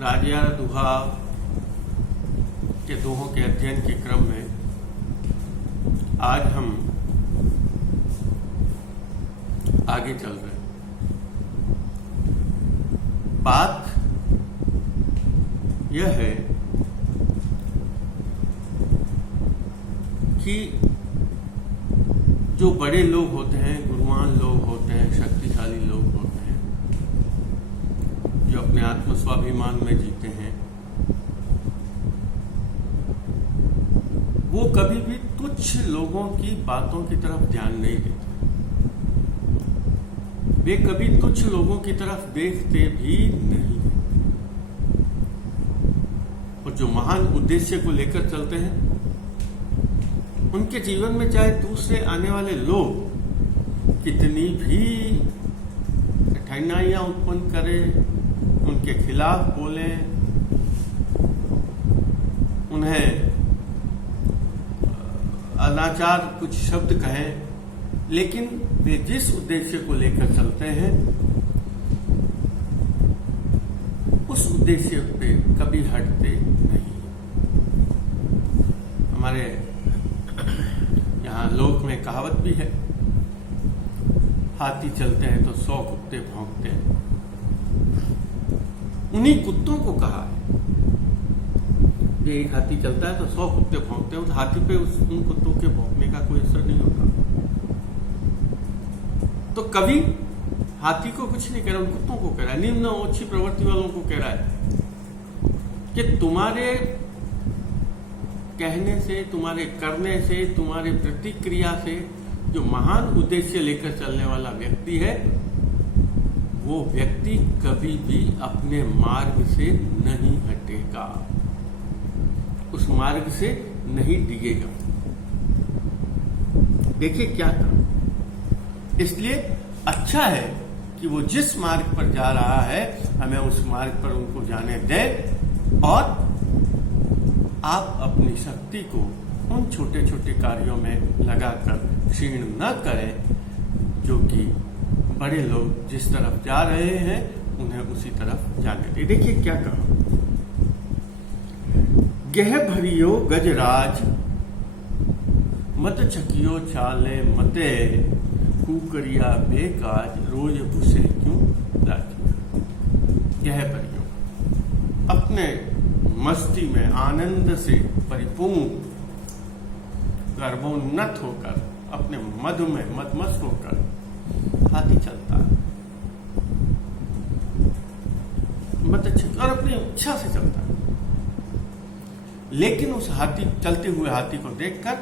राजयारा दुहा के दोहों के अध्ययन के क्रम में आज हम आगे चल रहे हैं। बात यह है कि जो बड़े लोग होते हैं, गुणवान लोग होते हैं, शक्तिशाली लोग होते हैं, जो अपने आत्मस्वाभिमान में जीते हैं, वो कभी भी तुच्छ लोगों की बातों की तरफ ध्यान नहीं देते। वे कभी तुच्छ लोगों की तरफ देखते भी नहीं। और जो महान उद्देश्य को लेकर चलते हैं, उनके जीवन में चाहे दूसरे आने वाले लोग कितनी भी कठिनाइयां उत्पन्न करें, उनके खिलाफ बोलें, उन्हें अनाचार कुछ शब्द कहें, लेकिन वे जिस उद्देश्य को लेकर चलते हैं उस उद्देश्य पे कभी हटते नहीं। हमारे यहाँ लोक में कहावत भी है, हाथी चलते हैं तो 100 कुत्ते भौंकते हैं। उन्हीं कुत्तों को कहा है कि एक हाथी चलता है तो 100 कुत्ते भौंकते हैं। उस हाथी पे उन कुत्तों के भौंकने का कोई असर नहीं होता। तो कभी हाथी को कुछ नहीं कह रहा, उन कुत्तों को कह रहा है, निम्न ओछी प्रवृत्ति वालों को कह रहा है कि तुम्हारे कहने से, तुम्हारे करने से, तुम्हारे प्रतिक्रिया से जो महान उद्देश्य लेकर चलने वाला व्यक्ति है, वो व्यक्ति कभी भी अपने मार्ग से नहीं हटेगा, उस मार्ग से नहीं डिगेगा। देखिए क्या कहा। इसलिए अच्छा है कि वो जिस मार्ग पर जा रहा है, हमें उस मार्ग पर उनको जाने दें और आप अपनी शक्ति को उन छोटे छोटे कार्यों में लगाकर क्षीण न करें, जो कि बड़े लोग जिस तरफ जा रहे हैं उन्हें उसी तरफ जाने दें। देखिए क्या कहा। गह भरियो गजराज मत छकियो चाले मते, कुकरिया बेकाज रोज भूसे क्यों लाजिया। गह भरियो, अपने मस्ती में आनंद से परिपूर्ण, गर्वोन्नत होकर, अपने मधु में मदमस्त होकर हाथी चलता है, मत छकियो, और अपनी इच्छा से चलता है। लेकिन उस हाथी, चलते हुए हाथी को देखकर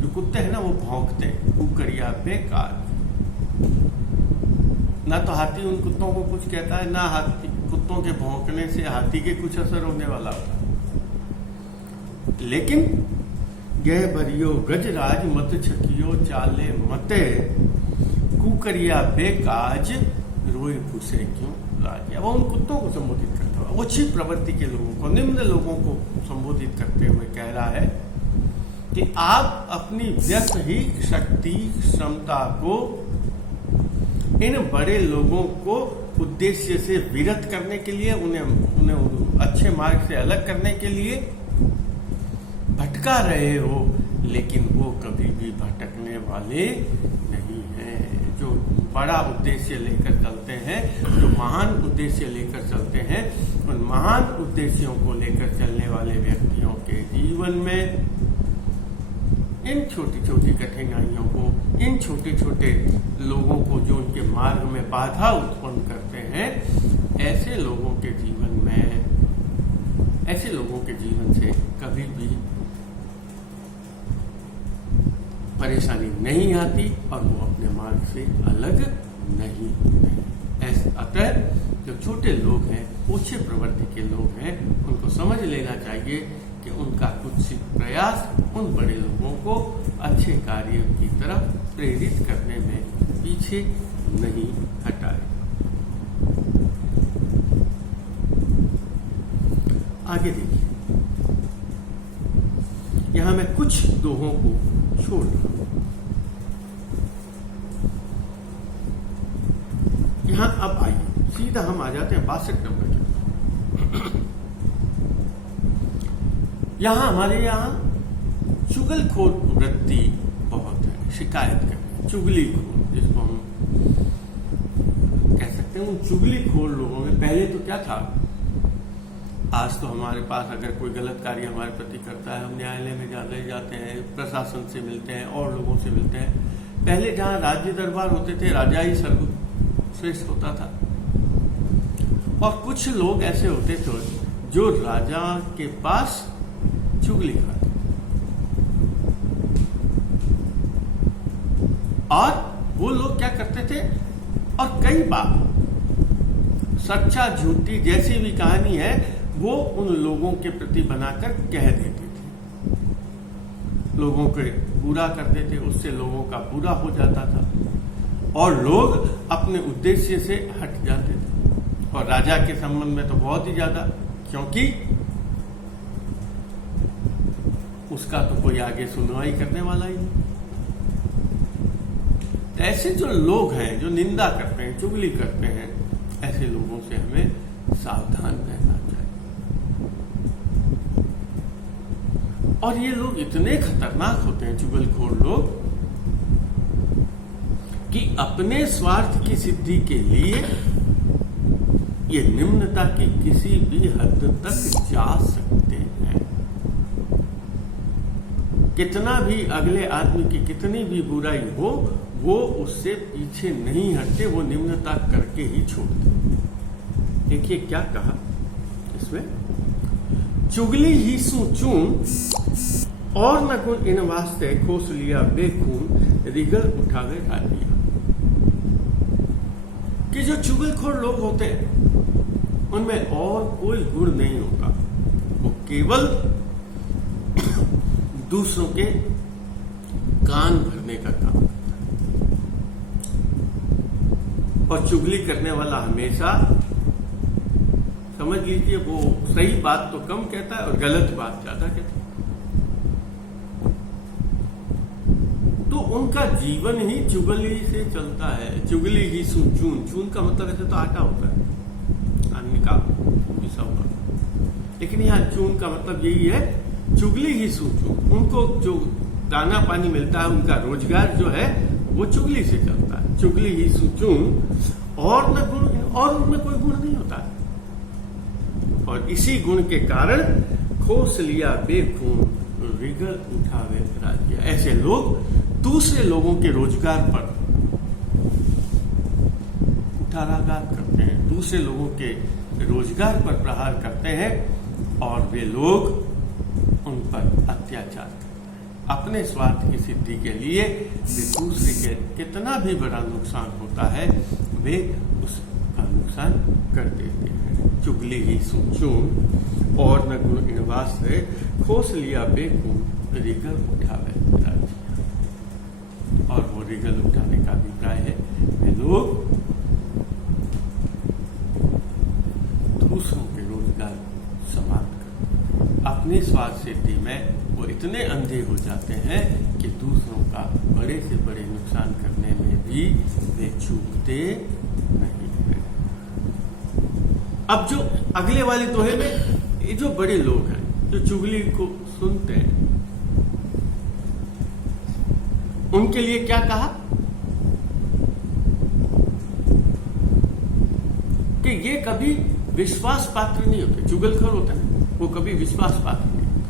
जो कुत्ते हैं ना, वो भौंकते हैं, कुकरिया बेकार। ना तो हाथी उन कुत्तों को कुछ कहता है, ना हाथी कुत्तों के भौंकने से हाथी के कुछ असर होने वाला होता है। लेकिन गह भरियो गजराज मत छकियो चाले मते, कुकरिया बेकाज रोए भूसे क्यों लाजिया। वो उन कुत्तों को संबोधित करता है, ओछी प्रवृत्ति के लोगों को, निम्न लोगों को संबोधित करते हुए कह रहा है कि आप अपनी व्यर्थ ही शक्ति, क्षमता को इन बड़े लोगों को उद्देश्य से विरत करने के लिए, उन्हें अच्छे मार्ग से अलग करने के लिए भटका रहे हो, लेकिन वो कभी भी भटकने वाले नहीं हैं। जो बड़ा उद्देश्य लेकर चलते हैं, जो महान उद्देश्य लेकर चलते हैं, उन महान उद्देश्यों को लेकर चलने वाले व्यक्तियों के जीवन में इन छोटी छोटी कठिनाइयों को, इन छोटे छोटे लोगों को जो उनके मार्ग में बाधा उत्पन्न करते हैं, ऐसे लोगों के जीवन में, ऐसे लोगों के जीवन से कभी भी परेशानी नहीं आती और वो अपने मार्ग से अलग नहीं होते। ऐसे अतः जो छोटे लोग हैं, ऊंचे प्रवृत्ति के लोग हैं, उनको समझ लेना चाहिए कि उनका कुछ प्रयास उन बड़े लोगों को अच्छे कार्य की तरफ प्रेरित करने में पीछे नहीं हटाए। आगे देखिए, यहां मैं कुछ दोहों को छोड़ रहा हूं। यहां अब आइए सीधा हम आ जाते हैं 62 नंबर के। हमारे यहाँ चुगलखोर वृत्ति बहुत है, शिकायत करते, चुगलीखोर जिसको हम कह सकते हैं। उन चुगलीखोर लोगों में पहले तो क्या था, आज तो हमारे पास अगर कोई गलत कार्य हमारे प्रति करता है, हम न्यायालय में जाते हैं, प्रशासन से मिलते हैं और लोगों से मिलते हैं। पहले जहां राज्य दरबार होते थे, राजा ही सर्वश्रेष्ठ होता था, और कुछ लोग ऐसे होते थे जो राजा के पास चुगली खाते, और वो लोग क्या करते थे, और कई बार सच्चा झूठी जैसी भी कहानी है वो उन लोगों के प्रति बनाकर कह देते थे, लोगों के बुरा करते थे, उससे लोगों का बुरा हो जाता था और लोग अपने उद्देश्य से हट जाते थे। और राजा के संबंध में तो बहुत ही ज्यादा, क्योंकि उसका तो कोई आगे सुनवाई करने वाला ही नहीं। ऐसे जो लोग हैं जो निंदा करते हैं, चुगली करते हैं, ऐसे लोगों से हमें सावधान रहना चाहिए। और ये लोग इतने खतरनाक होते हैं, चुगलखोर लोग, कि अपने स्वार्थ की सिद्धि के लिए ये निम्नता की किसी भी हद तक जा सकते हैं। कितना भी अगले आदमी की कितनी भी बुराई हो, वो उससे पीछे नहीं हटते, वो निम्नता करके ही छोड़ते। देखिए क्या कहा इसमें, चुगली ही सु चून और न गुण इन वास्ते खोस लिया बेखून रिगल उठावे राजिया। कि जो चुगलखोर लोग होते हैं उनमें और कोई गुण नहीं होता, वो केवल दूसरों के कान भरने का काम करता है। और चुगली करने वाला हमेशा, समझ लीजिए, वो सही बात तो कम कहता है और गलत बात ज्यादा कहता है। तो उनका जीवन ही चुगली से चलता है। चुगली ही चून, चून का मतलब ऐसे तो आटा होता है, आदमी का पिसा हुआ, लेकिन यहाँ चून का मतलब यही है, चुगली ही चून। उनको जो दाना पानी मिलता है, उनका रोजगार जो है वो चुगली से चलता है। चुगली ही चून और न गुण, और उनमें कोई गुण नहीं होता है। और इसी गुण के कारण खोस लिया बेखून रिगल उठावे राज्य। ऐसे लोग दूसरे लोगों के रोजगार पर कुठाराघात करते हैं, दूसरे लोगों के रोजगार पर प्रहार करते हैं, और वे लोग उन पर अत्याचार करते हैं। अपने स्वार्थ की सिद्धि के लिए वे दूसरे के कितना भी बड़ा नुकसान होता है, वे उसका नुकसान कर देते हैं। चुगली ही चून और न गुण इनवास है, खोस लिया बेखून रिगल उठावे राज्य। और वो रिगल उठाने का अभिप्राय है, वे लोग दूसरों के रोजगार समाप्त कर, अपनी स्वार्थ सिद्धि में वो इतने अंधे हो जाते हैं कि दूसरों का बड़े से बड़े नुकसान करने में भी वे चूकते नहीं है। अब जो अगले वाले दोहे में ये जो बड़े लोग हैं, जो चुगली को सुनते हैं, उनके लिए क्या कहा कि ये कभी विश्वास पात्र नहीं होते। चुगलखोर होते हैं, वो कभी विश्वास पात्र नहीं होते,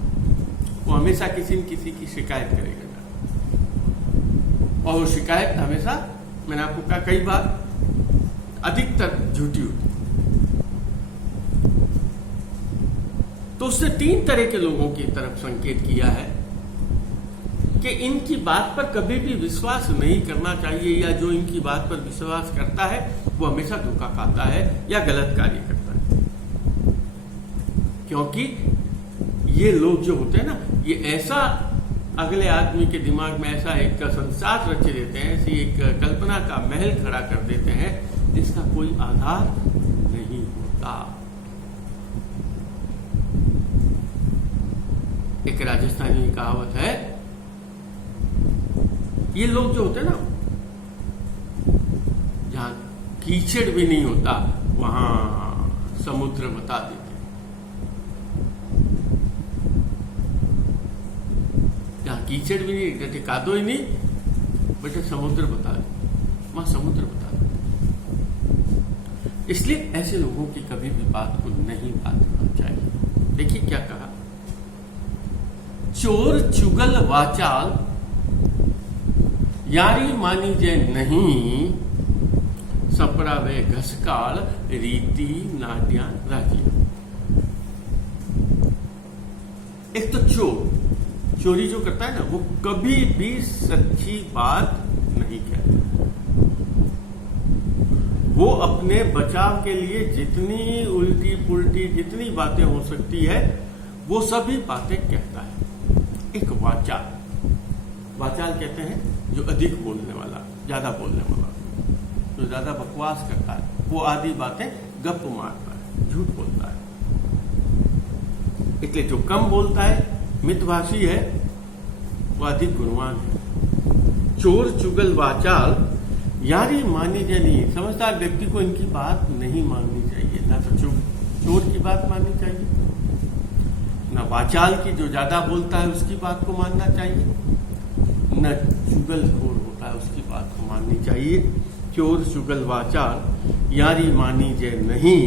वो हमेशा किसी न किसी की शिकायत करेगा, और वो शिकायत हमेशा, मैंने आपको कहा कई बार, अधिकतर झूठी होती। तो उसने 3 तरह के लोगों की तरफ संकेत किया है कि इनकी बात पर कभी भी विश्वास नहीं करना चाहिए, या जो इनकी बात पर विश्वास करता है वो हमेशा धोखा खाता है या गलत कार्य करता है। क्योंकि ये लोग जो होते हैं ना, ये ऐसा अगले आदमी के दिमाग में ऐसा एक संसार रच देते हैं, ऐसी एक कल्पना का महल खड़ा कर देते हैं जिसका कोई आधार नहीं होता। एक राजस्थानी कहावत है, ये लोग जो होते हैं ना, जहां कीचड़ भी नहीं होता वहां समुद्र बता देते हैं। कीचड़ भी नहीं, बेटे कादो ही नहीं, बेटे समुद्र बता दो, माँ समुद्र बता दो। इसलिए ऐसे लोगों की कभी भी बात को नहीं बांधना चाहिए। देखिए क्या कहा, चोर चुगल वाचाल यारी मानी जे नहीं, सपड़ा वे घसकाल रीति नाट्या राजिया। एक तो चोरी जो करता है ना, वो कभी भी सच्ची बात नहीं कहता। वो अपने बचाव के लिए जितनी उल्टी पुल्टी जितनी बातें हो सकती है वो सभी बातें कहता है। एक वाचाल कहते हैं जो अधिक बोलने वाला, ज्यादा बोलने वाला, जो ज्यादा बकवास करता है, वो आधी बातें गप मारता है, झूठ बोलता है। इसलिए जो कम बोलता है, मितभाषी है, वो अधिक गुणवान है। चोर चुगल वाचाल यारी मानी जानी, समझदार व्यक्ति को इनकी बात नहीं माननी चाहिए। ना तो चोर की बात माननी चाहिए, ना वाचाल की जो ज्यादा बोलता है उसकी बात को मानना चाहिए, न चुगलखोर होता है उसकी बात को माननी चाहिए। चोर चुगल वाचाल यारी मानी जे नहीं,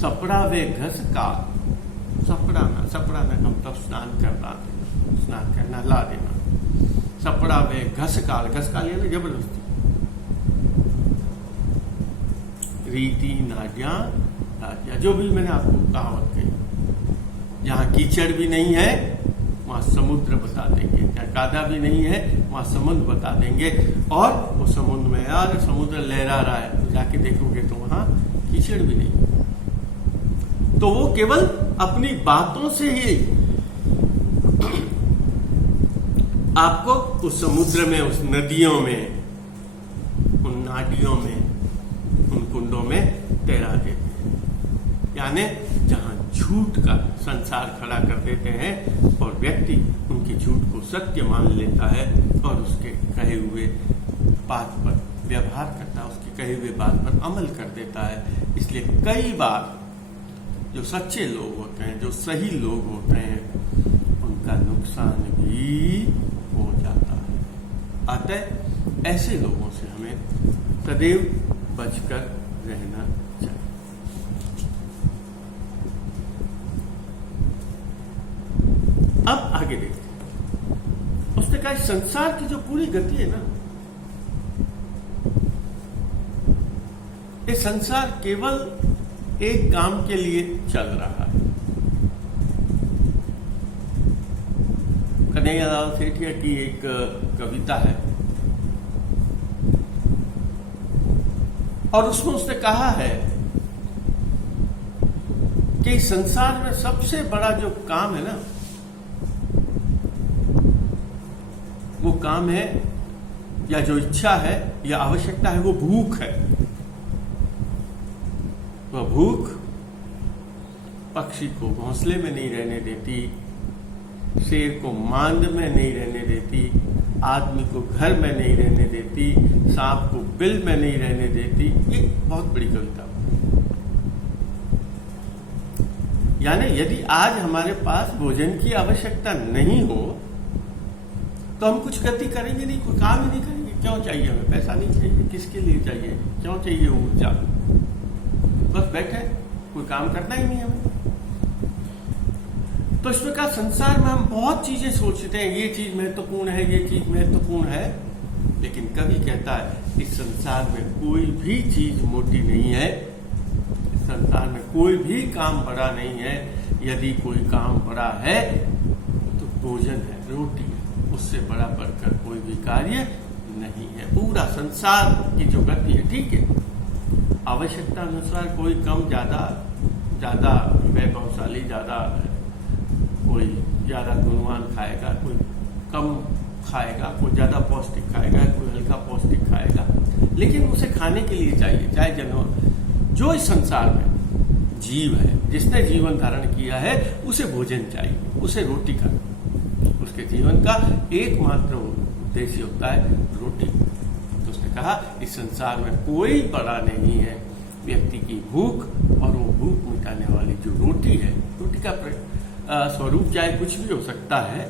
सपड़ा वे घस का, सपड़ा ना कम तब स्नान करना ला देना, सपड़ा वे घस काल यानी जबरदस्ती, रीति नाट्या राजिया। जो भी मैंने आपको कहावत कही, जहां कीचड़ भी नहीं है वहां समुद्र बता देंगे, जहां कादा भी नहीं है वहां समुद्र बता देंगे। और वो समुद्र में यार समुद्र लहरा रहा है, तो जाके देखोगे तो वहां कीचड़ भी नहीं। तो वो केवल अपनी बातों से ही आपको उस समुद्र में, उस नदियों में, उन नाडियों में, उन कुंडों में तैरा देते हैं। यानी जहां झूठ का संसार खड़ा कर देते हैं और व्यक्ति उनकी झूठ को सत्य मान लेता है और उसके कहे हुए बात पर व्यवहार करता है, उसके कहे हुए बात पर अमल कर देता है। इसलिए कई बार जो सच्चे लोग होते हैं, जो सही लोग होते हैं, उनका नुकसान भी हो जाता है। अतः ऐसे लोगों से हमें सदैव बचकर रहना चाहिए। अब आगे देखते हैं। उसने कहा संसार की जो पूरी गति है ना, ये संसार केवल एक काम के लिए चल रहा है। कन्हैयालाल सेठिया की एक कविता है और उसमें उसने कहा है कि संसार में सबसे बड़ा जो काम है ना, वो काम है या जो इच्छा है या आवश्यकता है, वो भूख है। वह भूख पक्षी को घोंसले में नहीं रहने देती, शेर को मांद में नहीं रहने देती, आदमी को घर में नहीं रहने देती, सांप को बिल में नहीं रहने देती। ये बहुत बड़ी कविता। यानी यदि आज हमारे पास भोजन की आवश्यकता नहीं हो तो हम कुछ गति करेंगे नहीं, कोई काम ही नहीं करेंगे। क्यों चाहिए हमें? पैसा नहीं चाहिए, किसके लिए चाहिए? क्यों चाहिए ऊर्जा? बस बैठे, कोई काम करना ही नहीं हमें। तो इस प्रकार संसार में हम बहुत चीजें सोचते हैं, ये चीज महत्वपूर्ण है, ये चीज महत्वपूर्ण है, लेकिन कवि कहता है इस संसार में कोई भी चीज मोटी नहीं है, इस संसार में कोई भी काम बड़ा नहीं है। यदि कोई काम बड़ा है तो भोजन है, रोटी है, उससे बड़ा बढ़कर कोई भी कार्य नहीं है। पूरा संसार की जो गति है, ठीक है, आवश्यकता अनुसार कोई कम ज्यादा वैभवशाली, कोई ज्यादा गुणवान खाएगा, कोई कम खाएगा, कोई ज्यादा पौष्टिक खाएगा, कोई हल्का पौष्टिक खाएगा, लेकिन उसे खाने के लिए चाहिए। चाहे जानवर, जो इस संसार में जीव है, जिसने जीवन धारण किया है, उसे भोजन चाहिए, उसे रोटी का, उसके जीवन का एकमात्र उद्देश्य होता है रोटी। तो उसने कहा इस संसार में कोई बड़ा नहीं है व्यक्ति की भूख, और वो भूख मिटाने वाली जो रोटी है, रोटी का स्वरूप चाहे कुछ भी हो सकता है,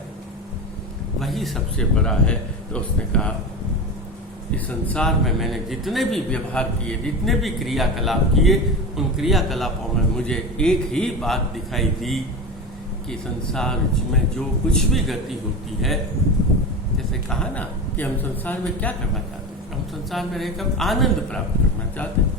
वही सबसे बड़ा है। तो उसने कहा इस संसार में मैंने जितने भी व्यवहार किए, जितने भी क्रियाकलाप किए, उन क्रियाकलापों में मुझे एक ही बात दिखाई दी कि संसार में जो कुछ भी गति होती है, जैसे कहा ना कि हम संसार में क्या करना चाहते हैं, हम संसार में रहकर आनंद प्राप्त करना चाहते हैं।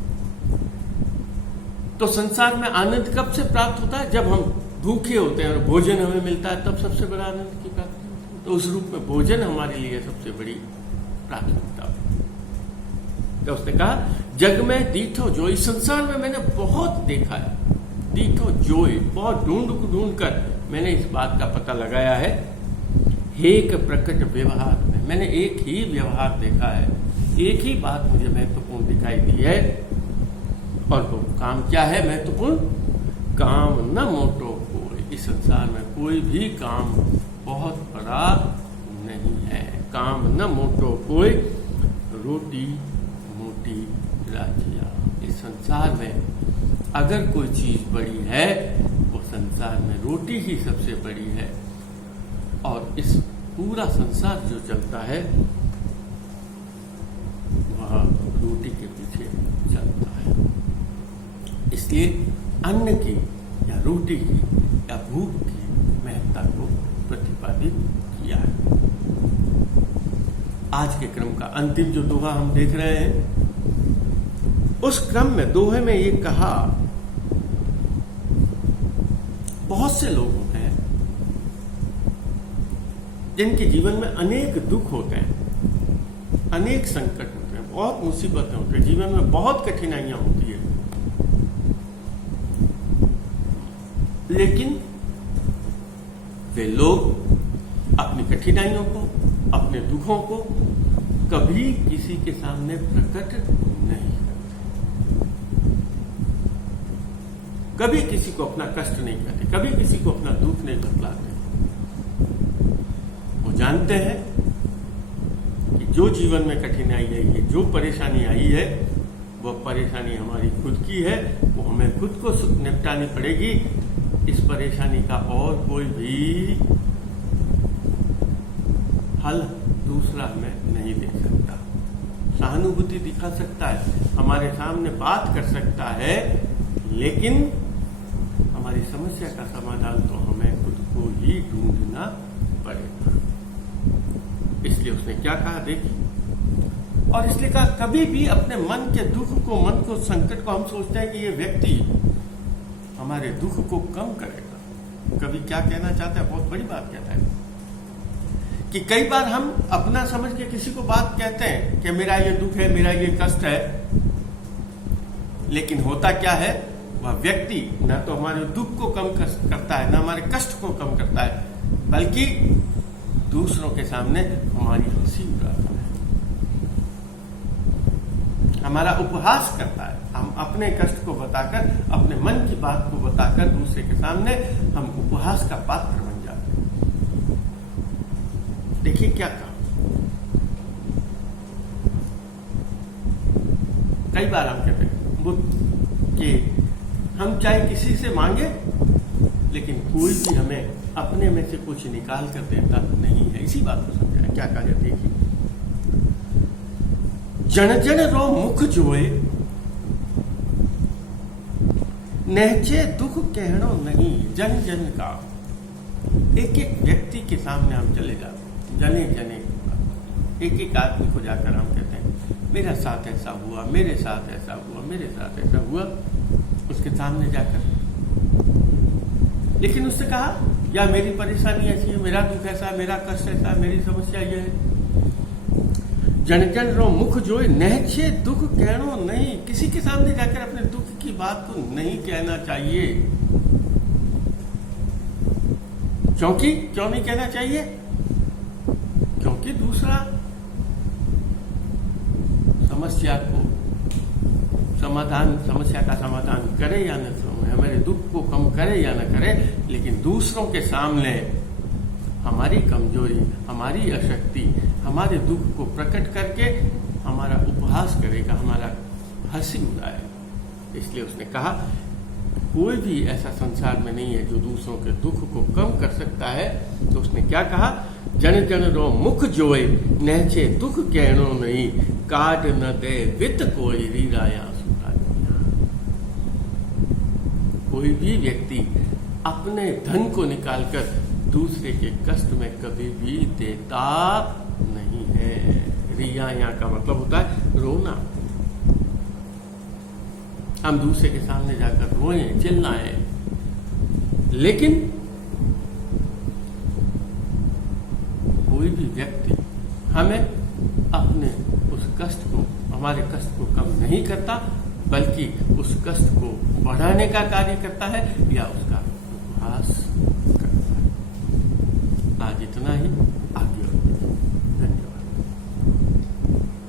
तो संसार में आनंद कब से प्राप्त होता है? जब हम भूखे होते हैं और भोजन हमें मिलता है, तब सबसे बड़ा आनंद की प्राप्ति होती है। तो उस रूप में भोजन हमारे लिए सबसे बड़ी प्राथमिकता है। तो उसने कहा जग में दीठो जोई, संसार में मैंने बहुत देखा है, दीठो जोई, बहुत ढूंढ कर मैंने इस बात का पता लगाया है। एक प्रकट व्यवहार में मैंने एक ही व्यवहार देखा है, एक ही बात मुझे महत्वपूर्ण दिखाई दी है, और वो काम क्या है महत्वपूर्ण? काम न मोटो कोई, इस संसार में कोई भी काम बहुत बड़ा नहीं है। काम न मोटो कोई, रोटी मोटी राजिया। इस संसार में अगर कोई चीज बड़ी है, वो संसार में रोटी ही सबसे बड़ी है। और इस पूरा संसार जो चलता है वह रोटी के पीछे चलता है। इसलिए अन्न की या रोटी की या भूख की महत्ता को प्रतिपादित किया है। आज के क्रम का अंतिम जो दोहा हम देख रहे हैं, उस क्रम में दोहे में ये कहा, बहुत से लोग होते हैं जिनके जीवन में अनेक दुख होते हैं, अनेक संकट होते हैं, बहुत मुसीबतें होती हैं, जीवन में बहुत कठिनाइयां होती है, लेकिन वे लोग अपनी कठिनाइयों को, अपने दुखों को कभी किसी के सामने प्रकट नहीं करते, कभी किसी को अपना कष्ट नहीं कहते, कभी किसी को अपना दुख नहीं बतलाते। वो जानते हैं कि जो जीवन में कठिनाई आई है, जो परेशानी आई है, वो परेशानी हमारी खुद की है, वो हमें खुद को निपटानी पड़ेगी। इस परेशानी का और कोई भी हल दूसरा हमें नहीं दे सकता। सहानुभूति दिखा सकता है, हमारे सामने बात कर सकता है, लेकिन हमारी समस्या का समाधान तो हमें खुद को ही ढूंढना पड़ेगा। इसलिए उसने क्या कहा देखिए, और इसलिए कहा कभी भी अपने मन के दुख को, मन को, संकट को हम सोचते हैं कि ये व्यक्ति हमारे दुख को कम करेगा। कभी क्या कहना चाहता है, बहुत बड़ी बात कहता है कि कई बार हम अपना समझ के किसी को बात कहते हैं कि मेरा ये दुख है, मेरा ये कष्ट है, लेकिन होता क्या है, वह व्यक्ति न तो हमारे दुख को कम करता है, न हमारे कष्ट को कम करता है, बल्कि दूसरों के सामने हमारी हंसी उड़ाता है, हमारा उपहास करता है। हम अपने कष्ट को बताकर, अपने मन की बात को बताकर दूसरे के सामने हम उपहास का पात्र बन जाते हैं। देखिए क्या कहा, कई बार हम कहते हैं बुद्ध कि हम चाहे किसी से मांगे, लेकिन कोई भी हमें अपने में से कुछ निकाल कर देता नहीं है। इसी बात को समझाया। क्या कहा जाता है, जन जन रो मुख जोए, नहचे दुख कहनो नहीं। जन जन का, एक एक व्यक्ति के सामने हम चले जाते हैं, जने जने एक एक आदमी को जाकर हम कहते हैं मेरा साथ ऐसा हुआ, मेरे साथ ऐसा हुआ, मेरे साथ ऐसा हुआ, उसके सामने जाकर। लेकिन उसने कहा या मेरी परेशानी ऐसी है, मेरा दुख ऐसा, मेरा कष्ट ऐसा, मेरी समस्या ये है। जन जन रो मुख जोए, नहचे दुख कहनो नहीं। किसी के सामने जाकर अपने दुख की बात को नहीं कहना चाहिए। क्यों नहीं कहना चाहिए? क्योंकि दूसरा समस्या का समाधान करे या न करे, हमारे दुख को कम करे या न करे, लेकिन दूसरों के सामने हमारी कमजोरी, हमारी अशक्ति, हमारे दुख को प्रकट करके हमारा उपहास करेगा, हमारा हंसी उड़ाएगा। इसलिए उसने कहा कोई भी ऐसा संसार में नहीं है जो दूसरों के दुख को कम कर सकता है। तो उसने क्या कहा, जन जन रो मुख जोए नहचे दुख कहनो नहीं काट न दे वित कोई रीराया सुराया। कोई भी व्यक्ति अपने धन को निकालकर दूसरे के कष्ट में कभी भी देता नहीं है। रिया यहाँ का मतलब होता है रोना। हम दूसरे के सामने जाकर रोए चिल्लाएं, लेकिन कोई भी व्यक्ति हमें अपने उस कष्ट को, हमारे कष्ट को कम नहीं करता, बल्कि उस कष्ट को बढ़ाने का कार्य करता है या उसका उपहास करता है। आज इतना ही, आगे